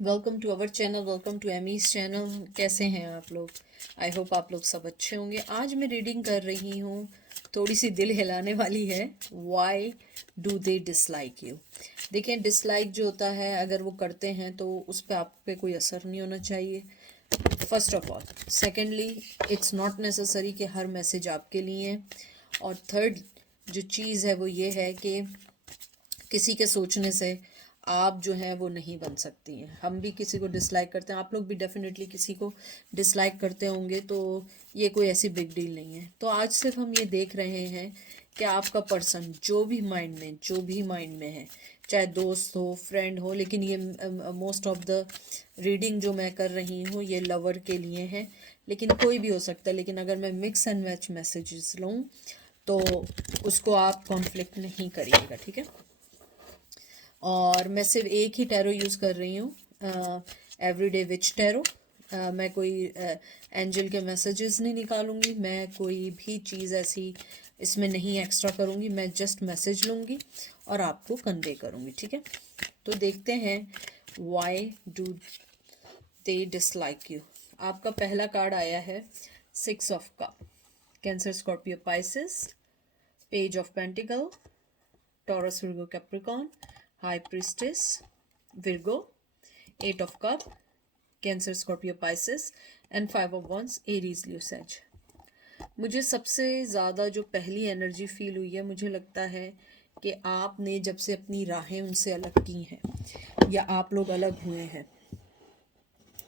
Welcome to our channel, welcome to Amy's channel. कैसे हैं आप लोग? आई होप आप लोग सब अच्छे होंगे। आज मैं रीडिंग कर रही हूँ, थोड़ी सी दिल हिलाने वाली है। Why do they dislike you? देखें, डिसलाइक जो होता है, अगर वो करते हैं तो उस पर आप पे कोई असर नहीं होना चाहिए, first of all. Secondly, it's not necessary कि हर मैसेज आपके लिए है। और थर्ड जो चीज़ है वो ये है कि किसी के सोचने से आप जो हैं वो नहीं बन सकती हैं। हम भी किसी को डिसलाइक करते हैं, आप लोग भी डेफिनेटली किसी को डिसलाइक करते होंगे, तो ये कोई ऐसी बिग डील नहीं है। तो आज सिर्फ हम ये देख रहे हैं कि आपका पर्सन जो भी माइंड में है, चाहे दोस्त हो, फ्रेंड हो, लेकिन ये मोस्ट ऑफ द रीडिंग जो मैं कर रही हूँ ये लवर के लिए है, लेकिन कोई भी हो सकता है। लेकिन अगर मैं मिक्स एंड मैच मैसेजेस लूँ तो उसको आप कॉन्फ्लिक्ट नहीं करिएगा, ठीक है। और मैं सिर्फ एक ही टैरो यूज़ कर रही हूँ, एवरीडे विच टैरो। मैं कोई एंजल के मैसेजेस नहीं निकालूंगी, मैं कोई भी चीज़ ऐसी इसमें नहीं एक्स्ट्रा करूँगी। मैं जस्ट मैसेज लूँगी और आपको कन्वे करूँगी, ठीक है। तो देखते हैं, why do they dislike you. आपका पहला कार्ड आया है 6 of cup, cancer, Scorpio, Pisces, page of pentacle, taurus, Virgo, Capricorn, high priestess, Virgo, 8 of cup, cancer, Scorpio, Pisces and 5 of wands, Aries, Leo, says. मुझे सबसे ज़्यादा जो पहली energy feel हुई है, मुझे लगता है कि आपने जब से अपनी राहें उनसे अलग की हैं या आप लोग अलग हुए हैं,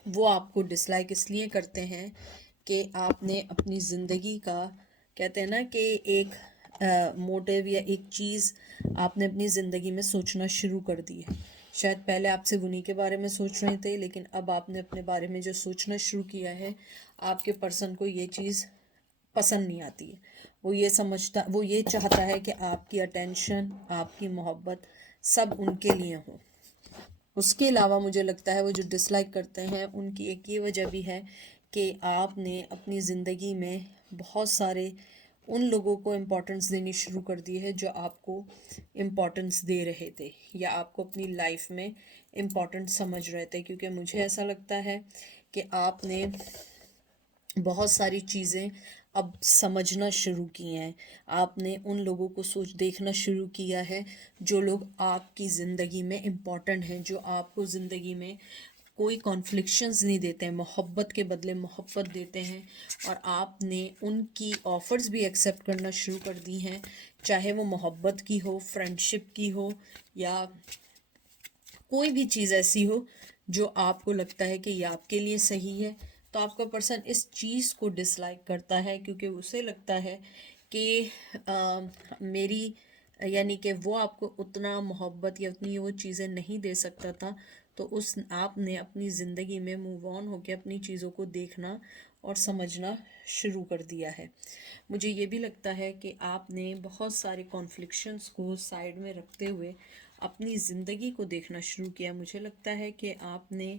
वो आपको डिसलाइक इसलिए करते हैं कि आपने अपनी ज़िंदगी का, कहते हैं ना कि एक मोटिव या एक चीज़ आपने अपनी ज़िंदगी में सोचना शुरू कर दी है। शायद पहले आप सिर्फ उन्हीं के बारे में सोच रहे थे, लेकिन अब आपने अपने बारे में जो सोचना शुरू किया है, आपके पर्सन को ये चीज़ पसंद नहीं आती है। वो ये चाहता है कि आपकी अटेंशन, आपकी मोहब्बत सब उनके लिए हो। उसके अलावा मुझे लगता है वो जो डिसलाइक करते हैं उनकी एक ये वजह भी है कि आपने अपनी ज़िंदगी में बहुत सारे उन लोगों को इम्पोर्टेंस देनी शुरू कर दी है जो आपको इम्पोर्टेंस दे रहे थे या आपको अपनी लाइफ में इम्पोर्टेंट समझ रहे थे। क्योंकि मुझे ऐसा लगता है कि आपने बहुत सारी चीज़ें अब समझना शुरू की हैं। आपने उन लोगों को देखना शुरू किया है जो लोग आपकी ज़िंदगी में इम्पॉर्टेंट हैं, जो आपको ज़िंदगी में कोई कॉन्फ्लिक्शंस नहीं देते हैं, मोहब्बत के बदले मोहब्बत देते हैं। और आपने उनकी ऑफ़र्स भी एक्सेप्ट करना शुरू कर दी हैं, चाहे वो मोहब्बत की हो, फ्रेंडशिप की हो, या कोई भी चीज़ ऐसी हो जो आपको लगता है कि ये आपके लिए सही है। तो आपका पर्सन इस चीज़ को डिसलाइक करता है क्योंकि उसे लगता है कि मेरी, यानी कि वो आपको उतना मोहब्बत या उतनी वो चीज़ें नहीं दे सकता था। तो उस आपने अपनी ज़िंदगी में मूव ऑन होकर अपनी चीज़ों को देखना और समझना शुरू कर दिया है। मुझे ये भी लगता है कि आपने बहुत सारे कॉन्फ्लिक्शंस को साइड में रखते हुए अपनी ज़िंदगी को देखना शुरू किया। मुझे लगता है कि आपने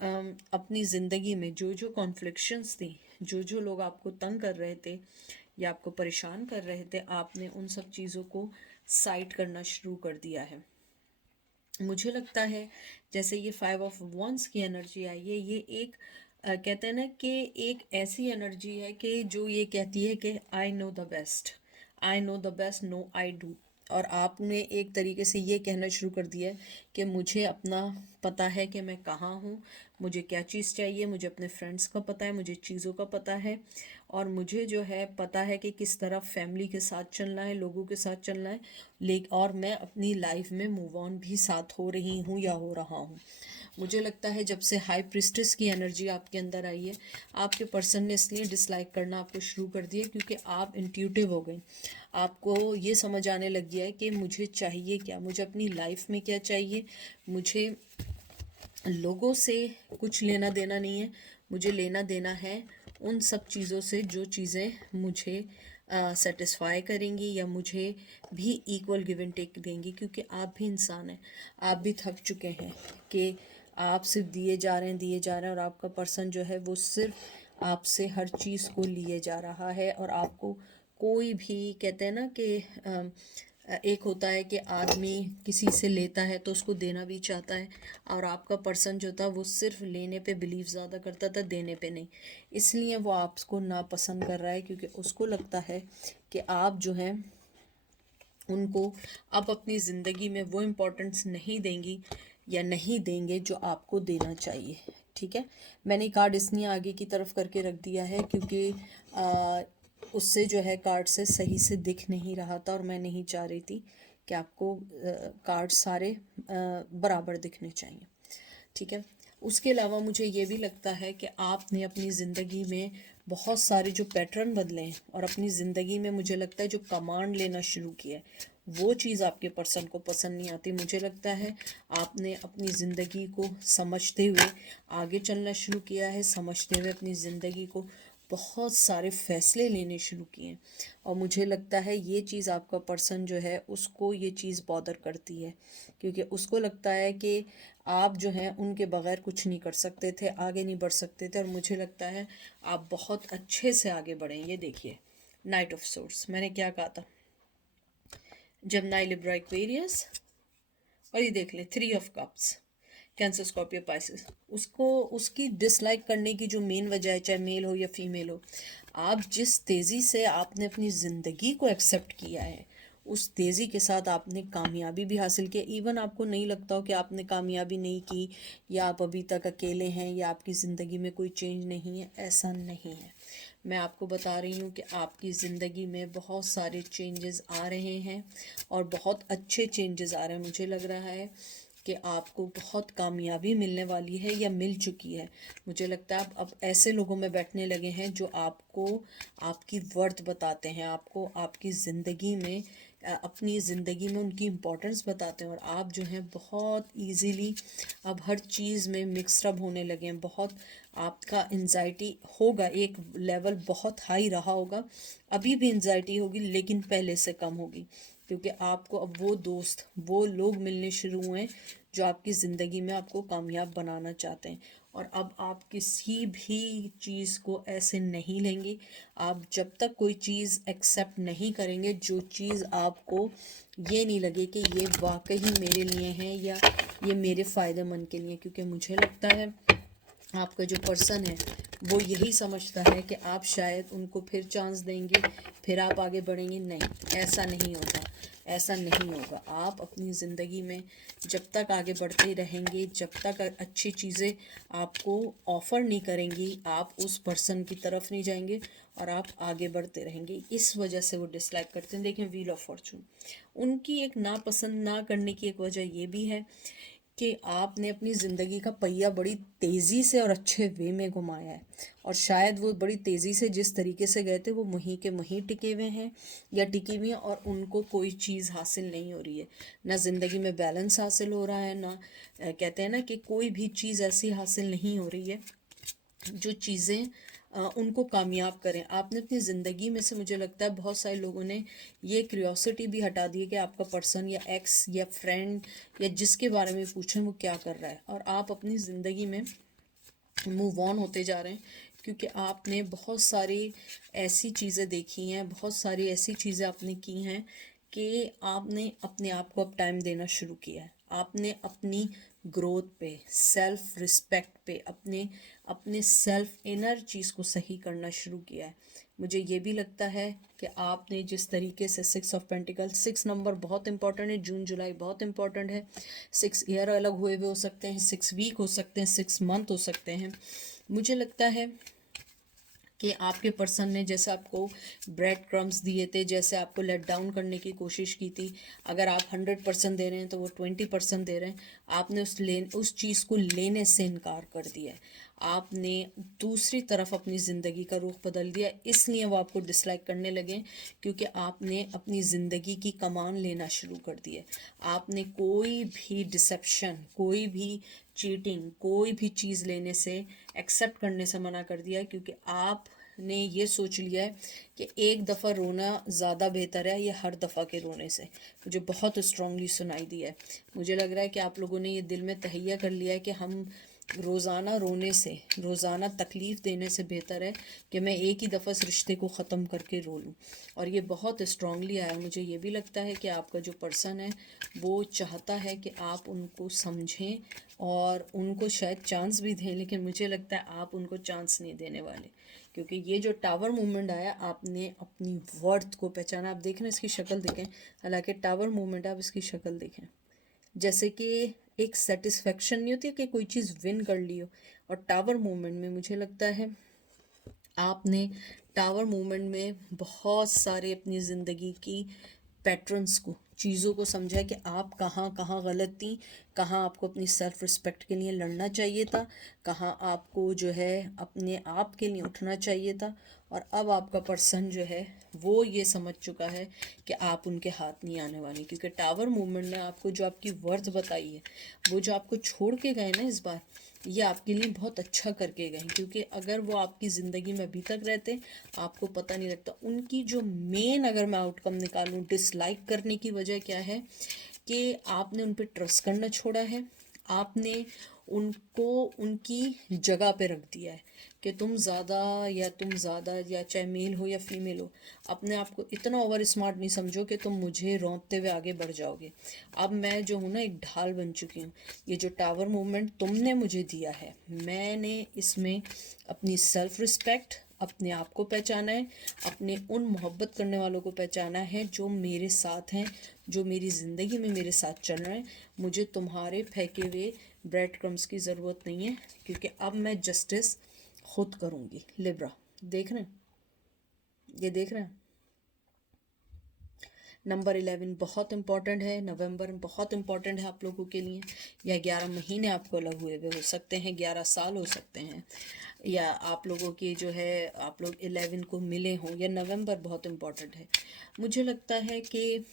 अपनी ज़िंदगी में जो जो कॉन्फ्लिक्शंस थी, जो जो लोग आपको तंग कर रहे थे या आपको परेशान कर रहे थे, आपने उन सब चीज़ों को साइड करना शुरू कर दिया है। मुझे लगता है जैसे ये 5 ऑफ वंस की एनर्जी आई है, ये एक कहते हैं ना कि एक ऐसी एनर्जी है कि जो ये कहती है कि I know the best, I know the best, no I do. और आपने एक तरीके से ये कहना शुरू कर दिया है कि मुझे अपना पता है कि मैं कहाँ हूँ, मुझे क्या चीज़ चाहिए, मुझे अपने फ्रेंड्स का पता है, मुझे चीज़ों का पता है, और मुझे जो है पता है कि किस तरह फैमिली के साथ चलना है, लोगों के साथ चलना है। और मैं अपनी लाइफ में मूव ऑन भी साथ हो रही हूँ या हो रहा हूँ। मुझे लगता है जब से हाई प्रिस्टेस की एनर्जी आपके अंदर आई है, आपके पर्सन ने इसलिए डिसलाइक करना आपको शुरू कर दिया क्योंकि आप इंट्यूटिव हो गए। आपको ये समझ आने लग गया है कि मुझे चाहिए क्या, मुझे अपनी लाइफ में क्या चाहिए। मुझे लोगों से कुछ लेना देना नहीं है, मुझे लेना देना है उन सब चीज़ों से जो चीज़ें मुझे सेटिस्फाई करेंगी या मुझे भी इक्वल गिव एंड टेक देंगी। क्योंकि आप भी इंसान हैं, आप भी थक चुके हैं कि आप सिर्फ दिए जा रहे हैं, दिए जा रहे हैं, और आपका पर्सन जो है वो सिर्फ आपसे हर चीज़ को लिए जा रहा है और आपको कोई भी, कहते हैं ना कि एक होता है कि आदमी किसी से लेता है तो उसको देना भी चाहता है, और आपका पर्सन जो था वो सिर्फ लेने पे बिलीव ज़्यादा करता था, देने पे नहीं। इसलिए वो आपको नापसंद कर रहा है, क्योंकि उसको लगता है कि आप जो है उनको आप अपनी ज़िंदगी में वो इम्पोर्टेंस नहीं देंगी या नहीं देंगे जो आपको देना चाहिए। ठीक है, मैंने कार्ड इसलिए आगे की तरफ करके रख दिया है क्योंकि उससे जो है कार्ड से सही से दिख नहीं रहा था, और मैं नहीं चाह रही थी कि आपको कार्ड सारे बराबर दिखने चाहिए। ठीक है, उसके अलावा मुझे ये भी लगता है कि आपने अपनी ज़िंदगी में बहुत सारे जो पैटर्न बदले हैं, और अपनी ज़िंदगी में मुझे लगता है जो कमांड लेना शुरू किया है, वो चीज़ आपके पर्सन को पसंद नहीं आती। मुझे लगता है आपने अपनी ज़िंदगी को समझते हुए आगे चलना शुरू किया है, समझते हुए अपनी ज़िंदगी को बहुत सारे फैसले लेने शुरू किए हैं, और मुझे लगता है ये चीज़ आपका पर्सन जो है उसको ये चीज़ बॉदर करती है, क्योंकि उसको लगता है कि आप जो हैं उनके बगैर कुछ नहीं कर सकते थे, आगे नहीं बढ़ सकते थे, और मुझे लगता है आप बहुत अच्छे से आगे बढ़ें। ये देखिए, नाइट ऑफ सोर्स, मैंने क्या कहा था, जेमिनी लिब्रा एक्वेरियस, और ये देख ले, 3 of cups, cancer Scorpio Pisces. उसको उसकी डिसलाइक करने की जो मेन वजह है, चाहे मेल हो या फीमेल हो, आप जिस तेज़ी से आपने अपनी ज़िंदगी को एक्सेप्ट किया है, उस तेज़ी के साथ आपने कामयाबी भी हासिल की। इवन आपको नहीं लगता हो कि आपने कामयाबी नहीं की, या आप अभी तक अकेले हैं, या आपकी ज़िंदगी में कोई चेंज नहीं है, ऐसा नहीं है। मैं आपको बता रही हूँ कि आपकी ज़िंदगी में बहुत सारे चेंजेस आ रहे हैं, और बहुत अच्छे चेंजेस आ रहे हैं। मुझे लग रहा है कि आपको बहुत कामयाबी मिलने वाली है या मिल चुकी है। मुझे लगता है आप अब ऐसे लोगों में बैठने लगे हैं जो आपको आपकी वर्थ बताते हैं, आपको आपकी ज़िंदगी में अपनी ज़िंदगी में उनकी इम्पोर्टेंस बताते हैं, और आप जो हैं बहुत इजीली अब हर चीज़ में मिक्सअप होने लगे हैं। बहुत आपका एंजाइटी होगा, एक लेवल बहुत हाई रहा होगा, अभी भी एंजाइटी होगी, लेकिन पहले से कम होगी, क्योंकि आपको अब वो दोस्त, वो लोग मिलने शुरू हुए हैं जो आपकी ज़िंदगी में आपको कामयाब बनाना चाहते हैं। और अब आप किसी भी चीज़ को ऐसे नहीं लेंगे। आप जब तक कोई चीज़ एक्सेप्ट नहीं करेंगे जो चीज़ आपको ये नहीं लगे कि ये वाकई मेरे लिए है या ये मेरे फ़ायदेमंद के लिए, क्योंकि मुझे लगता है आपका जो पर्सन है वो यही समझता है कि आप शायद उनको फिर चांस देंगे, फिर आप आगे बढ़ेंगे। नहीं, ऐसा नहीं होगा, ऐसा नहीं होगा। आप अपनी ज़िंदगी में जब तक आगे बढ़ते रहेंगे, जब तक अच्छी चीज़ें आपको ऑफ़र नहीं करेंगी, आप उस पर्सन की तरफ नहीं जाएंगे, और आप आगे बढ़ते रहेंगे। इस वजह से वो डिसलाइक करते हैं। देखें, व्हील ऑफ फॉर्चून, उनकी एक नापसंद ना करने की एक वजह ये भी है कि आपने अपनी ज़िंदगी का पहिया बड़ी तेज़ी से और अच्छे वे में घुमाया है, और शायद वो बड़ी तेज़ी से जिस तरीके से गए थे वो वहीं के वहीं टिके हुए हैं या टिकी हुई हैं, और उनको कोई चीज़ हासिल नहीं हो रही है। ना ज़िंदगी में बैलेंस हासिल हो रहा है, ना कहते हैं ना कि कोई भी चीज़ ऐसी हासिल नहीं हो रही है जो चीज़ें उनको कामयाब करें। आपने अपनी ज़िंदगी में से, मुझे लगता है बहुत सारे लोगों ने ये क्यूरियोसिटी भी हटा दी है कि आपका पर्सन या एक्स या फ्रेंड या जिसके बारे में पूछें वो क्या कर रहा है, और आप अपनी ज़िंदगी में मूव ऑन होते जा रहे हैं, क्योंकि आपने बहुत सारी ऐसी चीज़ें देखी हैं, बहुत सारी ऐसी चीज़ें आपने की हैं कि आपने अपने आप को अब टाइम देना शुरू किया है। आपने अपनी ग्रोथ पे, सेल्फ रिस्पेक्ट पे, अपने अपने सेल्फ इनर चीज़ को सही करना शुरू किया है। मुझे ये भी लगता है कि आपने जिस तरीके से 6 ऑफ पेंटिकल, 6 नंबर बहुत इंपॉर्टेंट है, जून जुलाई बहुत इंपॉर्टेंट है। 6 ईयर अलग हुए हुए हो सकते हैं, 6 वीक हो सकते हैं, 6 मंथ हो सकते हैं। मुझे लगता है कि आपके पर्सन ने जैसे आपको ब्रेड क्रम्स दिए थे, जैसे आपको लेट डाउन करने की कोशिश की थी, अगर आप 100% दे रहे हैं तो वो 20% दे रहे हैं। आपने उस चीज़ को लेने से इनकार कर दिया है। आपने दूसरी तरफ अपनी ज़िंदगी का रुख बदल दिया, इसलिए वो आपको डिसलाइक करने लगे, क्योंकि आपने अपनी ज़िंदगी की कमान लेना शुरू कर दिया। आपने कोई भी डिसेप्शन, कोई भी चीटिंग, कोई भी चीज़ लेने से, एक्सेप्ट करने से मना कर दिया, क्योंकि आपने ये सोच लिया है कि एक दफ़ा रोना ज़्यादा बेहतर है ये हर दफ़ा के रोने से। मुझे बहुत स्ट्रांगली सुनाई दिया है। मुझे लग रहा है कि आप लोगों ने ये दिल में तहैया कर लिया है कि हम रोज़ाना रोने से, रोज़ाना तकलीफ़ देने से बेहतर है कि मैं एक ही दफ़ा इस रिश्ते को ख़त्म करके रो लूँ। और ये बहुत स्ट्रांगली आया। मुझे ये भी लगता है कि आपका जो पर्सन है वो चाहता है कि आप उनको समझें और उनको शायद चांस भी दें, लेकिन मुझे लगता है आप उनको चांस नहीं देने वाले, क्योंकि ये जो टावर मूवमेंट आया, आपने अपनी वर्थ को पहचाना। आप देख रहे हैं, इसकी शक्ल देखें, हालांकि टावर मूवमेंट, आप इसकी शक्ल देखें, जैसे कि एक सेटिस्फेक्शन नहीं होती है कि कोई चीज़ विन कर ली हो। और टावर मूवमेंट में मुझे लगता है आपने टावर मूवमेंट में बहुत सारे अपनी ज़िंदगी की पैटर्न्स को, चीज़ों को समझा कि आप कहाँ कहाँ गलत थी, कहाँ आपको अपनी सेल्फ रिस्पेक्ट के लिए लड़ना चाहिए था, कहाँ आपको जो है अपने आप के लिए उठना चाहिए था। और अब आपका पर्सन जो है वो ये समझ चुका है कि आप उनके हाथ नहीं आने वाले, क्योंकि टावर मूवमेंट ने आपको जो आपकी वर्थ बताई है, वो जो आपको छोड़ के गए ना इस बार, ये आपके लिए बहुत अच्छा करके गए। क्योंकि अगर वो आपकी ज़िंदगी में अभी तक रहते, आपको पता नहीं लगता। उनकी जो मेन, अगर मैं आउटकम निकालूं, डिसलाइक करने की वजह क्या है कि आपने उन पर ट्रस्ट करना छोड़ा है। आपने उनको उनकी जगह पे रख दिया है कि तुम ज़्यादा, या तुम ज़्यादा, या चाहे मेल हो या फीमेल हो, अपने आप को इतना ओवर स्मार्ट नहीं समझो कि तुम मुझे रौंदते हुए आगे बढ़ जाओगे। अब मैं जो हूँ ना, एक ढाल बन चुकी हूँ। ये जो टावर मूवमेंट तुमने मुझे दिया है, मैंने इसमें अपनी सेल्फ रिस्पेक्ट, अपने आप को पहचाना है, अपने उन मोहब्बत करने वालों को पहचाना है जो मेरे साथ हैं, जो मेरी ज़िंदगी में मेरे साथ चल रहे हैं। मुझे तुम्हारे फेंके हुए ब्रेड क्रम्स की ज़रूरत नहीं है, क्योंकि अब मैं जस्टिस खुद करूँगी। लिब्रा, देख रहे हैं, ये देख रहे हैं, नंबर 11 बहुत इंपॉर्टेंट है। नवंबर बहुत इंपॉर्टेंट है आप लोगों के लिए। या 11 महीने आपको अलग हुए हुए हो सकते हैं, 11 साल हो सकते हैं, या आप लोगों की जो है, आप लोग 11 को मिले हों, या नवंबर बहुत इंपॉर्टेंट है। मुझे लगता है कि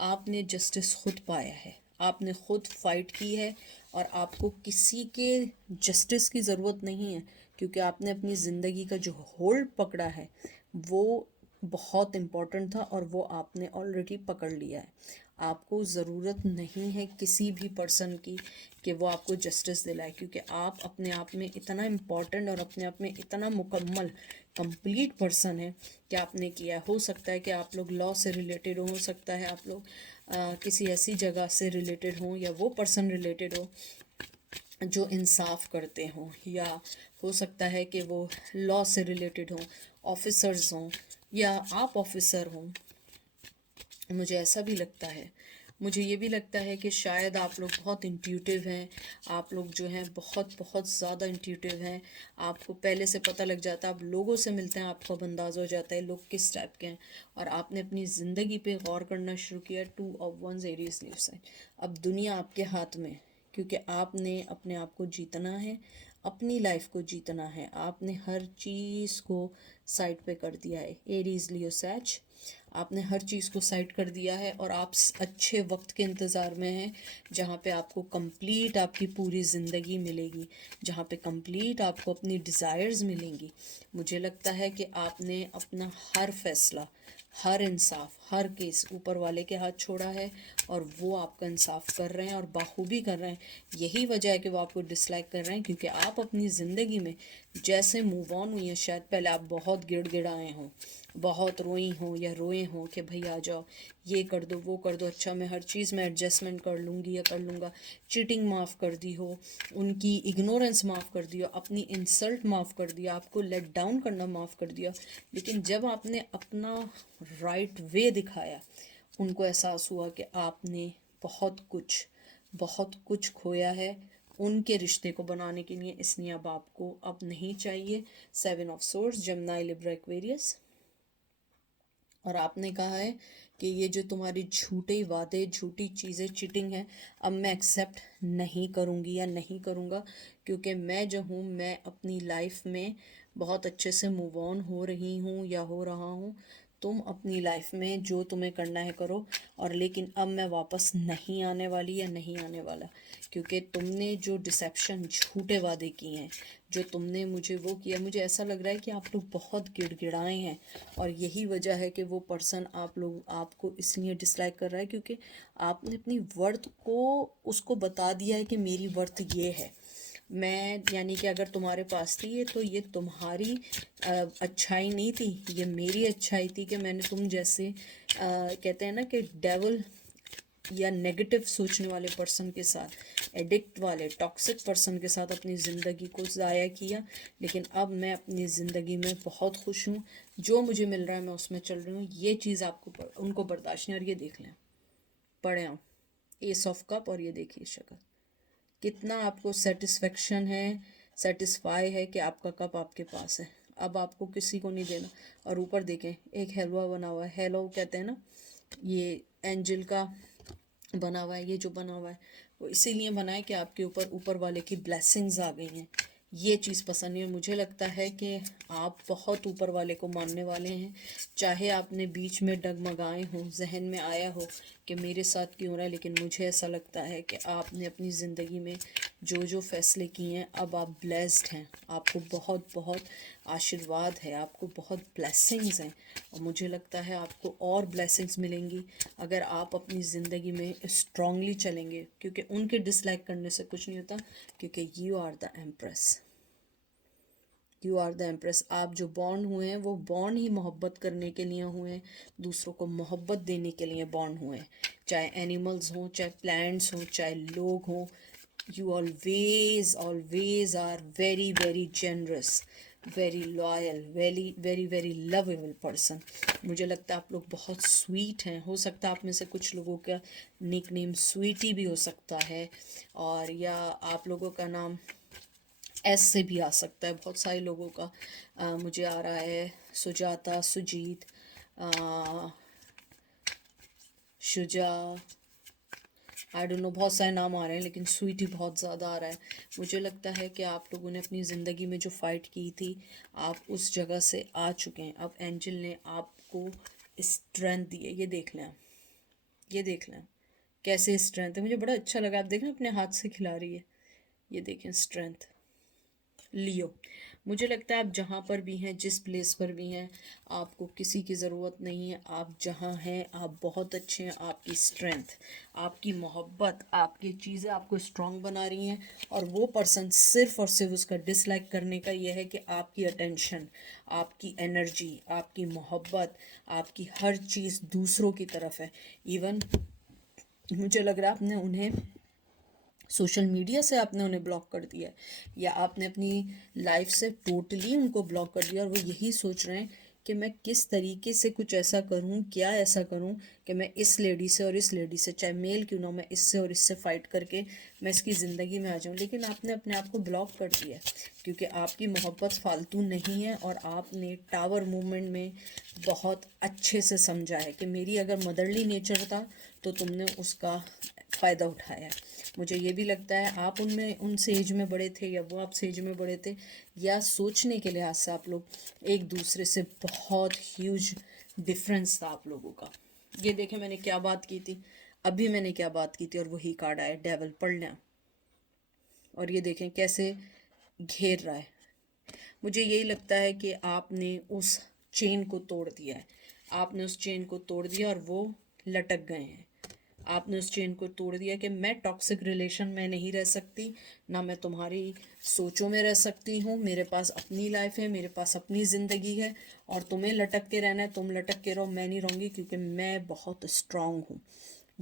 आपने जस्टिस खुद पाया है, आपने खुद फाइट की है, और आपको किसी के जस्टिस की ज़रूरत नहीं है, क्योंकि आपने अपनी ज़िंदगी का जो होल्ड पकड़ा है वो बहुत इम्पोर्टेंट था, और वो आपने ऑलरेडी पकड़ लिया है। आपको ज़रूरत नहीं है किसी भी पर्सन की कि वो आपको जस्टिस दिलाए, क्योंकि आप अपने आप में इतना इम्पोर्टेंट और अपने आप में इतना मुकम्मल, कंप्लीट पर्सन है कि आपने किया। हो सकता है कि आप लोग लॉ से रिलेटेड हो सकता है आप लोग किसी ऐसी जगह से रिलेटेड हों, या वो पर्सन रिलेटेड हो जो इंसाफ करते हों, या हो सकता है कि वो लॉ से रिलेटेड हों, ऑफिसर्स हों, या आप ऑफिसर हों। मुझे ऐसा भी लगता है, मुझे ये भी लगता है कि शायद आप लोग बहुत इंट्यूटिव हैं। आप लोग जो हैं बहुत बहुत ज़्यादा इंट्यूटिव हैं। आपको पहले से पता लग जाता है, आप लोगों से मिलते हैं, आपको अब अंदाज़ा हो जाता है लोग किस टाइप के हैं। और आपने अपनी ज़िंदगी पे गौर करना शुरू किया। 2 of wands Aries Leo sign. अब दुनिया आपके हाथ में, क्योंकि आपने अपने आप को जीतना है, अपनी लाइफ को जीतना है। आपने हर चीज़ को साइड पे कर दिया है। एरीज लियो सैच, आपने हर चीज़ को साइड कर दिया है, और आप अच्छे वक्त के इंतज़ार में हैं, जहाँ पे आपको कंप्लीट आपकी पूरी ज़िंदगी मिलेगी, जहाँ पे कंप्लीट आपको अपनी डिज़ायर्स मिलेंगी। मुझे लगता है कि आपने अपना हर फैसला, हर इंसाफ, हर केस ऊपर वाले के हाथ छोड़ा है, और वो आपका इंसाफ कर रहे हैं, और बाखूबी कर रहे हैं। यही वजह है कि वो आपको डिसलाइक कर रहे हैं, क्योंकि आप अपनी ज़िंदगी में जैसे मूव ऑन हुई हैं, शायद पहले आप बहुत गिड़गिड़ाए हों, बहुत रोई हों या रोए हों कि भाई आ जाओ, ये कर दो, वो कर दो, अच्छा मैं हर चीज़ में एडजस्टमेंट कर लूँगी या कर लूँगा। चीटिंग माफ़ कर दी हो, उनकी इग्नोरेंस माफ़ कर दी हो, अपनी इंसल्ट माफ़ कर दिया, आपको लेट डाउन करना माफ़ कर दिया। लेकिन जब आपने अपना राइट वे दिखाया, उनको एहसास हुआ कि आपने बहुत कुछ खोया है उनके रिश्ते को बनाने के लिए, इसलिए अब आपको अब नहीं चाहिए। 7 ऑफ सोर्स, जमनाई, लिब्रा, एक्वेरियस। और आपने कहा है कि ये जो तुम्हारी झूठे वादे, झूठी चीज़ें, चीटिंग है, अब मैं एक्सेप्ट नहीं करूँगी या नहीं करूँगा, क्योंकि मैं जो हूँ, मैं अपनी लाइफ में बहुत अच्छे से मूव ऑन हो रही हूँ या हो रहा हूँ। तुम अपनी लाइफ में जो तुम्हें करना है करो, और लेकिन अब मैं वापस नहीं आने वाली या नहीं आने वाला, क्योंकि तुमने जो डिसेप्शन, झूठे वादे किए हैं, जो तुमने मुझे वो किया, मुझे ऐसा लग रहा है कि आप लोग बहुत गिड़गिड़ाए हैं। और यही वजह है कि वो पर्सन आपको इसलिए डिसलाइक कर रहा है, क्योंकि आपने अपनी वर्थ को उसको बता दिया है कि मेरी वर्थ ये है। मैं यानी कि अगर तुम्हारे पास थी ये, तो ये तुम्हारी अच्छाई नहीं थी, ये मेरी अच्छाई थी कि मैंने तुम जैसे कहते हैं ना कि डेवल या नेगेटिव सोचने वाले पर्सन के साथ, एडिक्ट वाले टॉक्सिक पर्सन के साथ अपनी ज़िंदगी को ज़ाया किया। लेकिन अब मैं अपनी ज़िंदगी में बहुत खुश हूँ, जो मुझे मिल रहा है मैं उसमें चल रही हूँ। ये चीज़ आपको उनको बर्दाश्त नहीं। और ये देख लें, पढ़े आओ एस ऑफ कप, और ये देखिए शक्ल, कितना आपको सेटिस्फेक्शन है, सेटिस्फाई है कि आपका कप आपके पास है, अब आपको किसी को नहीं देना। और ऊपर देखें एक हलवा बना हुआ है, हेलो कहते हैं ना, ये एंजल का बना हुआ है। ये जो बना हुआ है वो इसीलिए बना है कि आपके ऊपर ऊपर वाले की ब्लेसिंग्स आ गई हैं। ये चीज़ पसंद नहीं है। मुझे लगता है कि आप बहुत ऊपर वाले को मानने वाले हैं, चाहे आपने बीच में डगमगाए हों, जहन में आया हो कि मेरे साथ क्यों हो रहा है, लेकिन मुझे ऐसा लगता है कि आपने अपनी ज़िंदगी में जो जो फैसले किए हैं, अब आप ब्लेस्ड हैं, आपको बहुत बहुत आशीर्वाद है, आपको बहुत ब्लेसिंग्स हैं। और मुझे लगता है आपको और ब्लेसिंग्स मिलेंगी अगर आप अपनी ज़िंदगी में स्ट्रांगली चलेंगे, क्योंकि उनके डिसलाइक करने से कुछ नहीं होता, क्योंकि you are the empress, you are the empress. आप जो बॉर्न हुए हैं वो बॉर्न ही मोहब्बत करने के लिए हुए हैं, दूसरों को मोहब्बत देने के लिए बॉर्न हुए हैं, चाहे एनिमल्स हों, चाहे प्लांट्स हों, चाहे लोग हों। You always always are very very generous, very loyal, very very very lovable person. मुझे लगता है आप लोग बहुत स्वीट हैं। हो सकता है आप में से कुछ लोगों का निक नेम स्वीटी भी हो सकता है, और या आप लोगों का नाम एस से भी आ सकता है। बहुत सारे लोगों का मुझे आ रहा है Sujata, Sujeet, Shuja, I don't know, बहुत सारे नाम आ रहे हैं, लेकिन स्वीटी बहुत ज़्यादा आ रहा है। मुझे लगता है कि आप लोगों ने अपनी ज़िंदगी में जो फ़ाइट की थी, आप उस जगह से आ चुके हैं। अब एंजल ने आपको स्ट्रेंथ दी है। ये देख लें, ये देख लें कैसे स्ट्रेंथ है। मुझे बड़ा अच्छा लगा, आप देखें अपने हाथ से खिला रही है, ये देखें स्ट्रेंथ। लियो, मुझे लगता है आप जहाँ पर भी हैं, जिस प्लेस पर भी हैं, आपको किसी की ज़रूरत नहीं है। आप जहाँ हैं आप बहुत अच्छे हैं। आपकी स्ट्रेंथ, आपकी मोहब्बत, आपकी चीज़ें आपको स्ट्रांग बना रही हैं। और वो पर्सन सिर्फ और सिर्फ उसका डिसलाइक करने का ये है कि आपकी अटेंशन, आपकी एनर्जी, आपकी मोहब्बत, आपकी हर चीज़ दूसरों की तरफ है। इवन मुझे लग रहा है आपने उन्हें सोशल मीडिया से आपने उन्हें ब्लॉक कर दिया है, या आपने अपनी लाइफ से टोटली उनको ब्लॉक कर दिया, और वो यही सोच रहे हैं कि मैं किस तरीके से कुछ ऐसा करूं, क्या ऐसा करूं कि मैं इस लेडी से और इस लेडी से, चाहे मेल क्यों ना हो, मैं इससे और इससे फ़ाइट करके मैं इसकी ज़िंदगी में आ जाऊं। लेकिन आपने अपने आप को ब्लॉक कर दिया है, क्योंकि आपकी मोहब्बत फालतू नहीं है। और आपने टावर मूवमेंट में बहुत अच्छे से समझा है कि मेरी अगर मदरली नेचर था तो तुमने उसका फ़ायदा उठाया। मुझे ये भी लगता है आप उनमें उनसे एज में बड़े थे, या वो आपसे एज में बड़े थे, या सोचने के लिहाज से आप लोग एक दूसरे से बहुत ह्यूज डिफरेंस था आप लोगों का। ये देखें मैंने क्या बात की थी, अभी मैंने क्या बात की थी, और वही कार्ड आया डेविल, पढ़ना। और ये देखें कैसे घेर रहा है। मुझे यही लगता है कि आपने उस चेन को तोड़ दिया है, आपने उस चेन को तोड़ दिया और वो लटक गए हैं। आपने उस चेन को तोड़ दिया कि मैं टॉक्सिक रिलेशन में नहीं रह सकती, ना मैं तुम्हारी सोचों में रह सकती हूँ, मेरे पास अपनी लाइफ है, मेरे पास अपनी ज़िंदगी है, और तुम्हें लटक के रहना है, तुम लटक के रहो, मैं नहीं रहूँगी, क्योंकि मैं बहुत स्ट्रांग हूँ।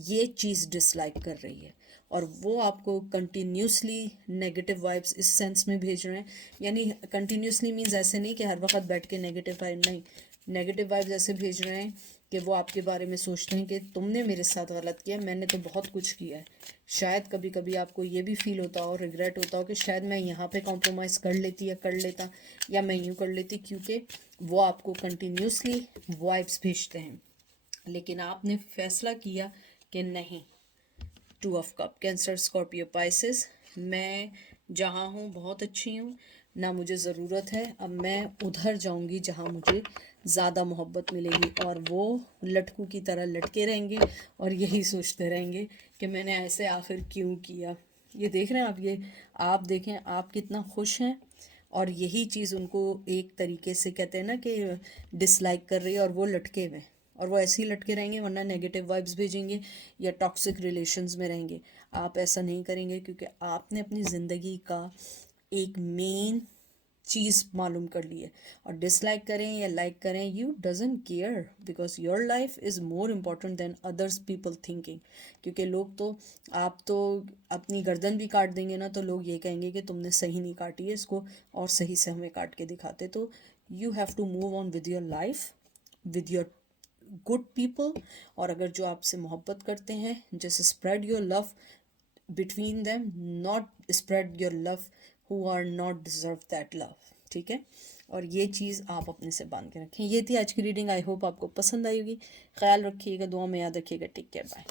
ये चीज़ डिसलाइक कर रही है, और वो आपको कंटिन्यूसली नेगेटिव वाइब्स इस सेंस में भेज रहे हैं। यानी कंटिन्यूसली मीन्स ऐसे नहीं कि हर वक्त बैठ के नेगेटिव वाइब, नहीं, नेगेटिव वाइब्स ऐसे भेज रहे हैं कि वो आपके बारे में सोचते हैं कि तुमने मेरे साथ गलत किया, मैंने तो बहुत कुछ किया है। शायद कभी कभी आपको ये भी फील होता हो, रिग्रेट होता हो कि शायद मैं यहाँ पे कॉम्प्रोमाइज़ कर लेती या कर लेता, या मैं यूँ कर लेती, क्योंकि वो आपको कंटिन्यूसली वाइब्स भेजते हैं। लेकिन आपने फैसला किया कि नहीं, two of cup, cancer, Scorpio, Pisces, मैं जहाँ हूँ बहुत अच्छी हूँ, ना मुझे ज़रूरत है, अब मैं उधर जाऊँगी जहाँ मुझे ज़्यादा मोहब्बत मिलेगी। और वो लटकू की तरह लटके रहेंगे और यही सोचते रहेंगे कि मैंने ऐसे आखिर क्यों किया। ये देख रहे हैं आप, ये आप देखें आप कितना खुश हैं, और यही चीज़ उनको एक तरीके से कहते हैं ना कि डिसलाइक कर रही है, और वो लटके हुए, और वो ऐसे ही लटके रहेंगे, वरना नेगेटिव वाइब्स भेजेंगे या टॉक्सिक रिलेशंस में रहेंगे। आप ऐसा नहीं करेंगे क्योंकि आपने अपनी ज़िंदगी का एक मेन चीज़ मालूम कर ली है। और डिसलाइक करें या लाइक करें, you doesn't care, because your life is more important than others people thinking. क्योंकि लोग तो, आप तो अपनी गर्दन भी काट देंगे ना तो लोग ये कहेंगे कि तुमने सही नहीं काटी है इसको, और सही से हमें काट के दिखाते। तो you have to move on with your life, with your good people. और अगर जो आपसे मोहब्बत करते हैं, जैसे spread your love between them, not spread your love who are not deserve that love. ठीक है, और ये चीज़ आप अपने से बांध के रखें। ये थी आज की रीडिंग, आई होप आपको पसंद आई होगी। ख्याल रखिएगा, दुआ में याद रखिएगा। Take care, bye.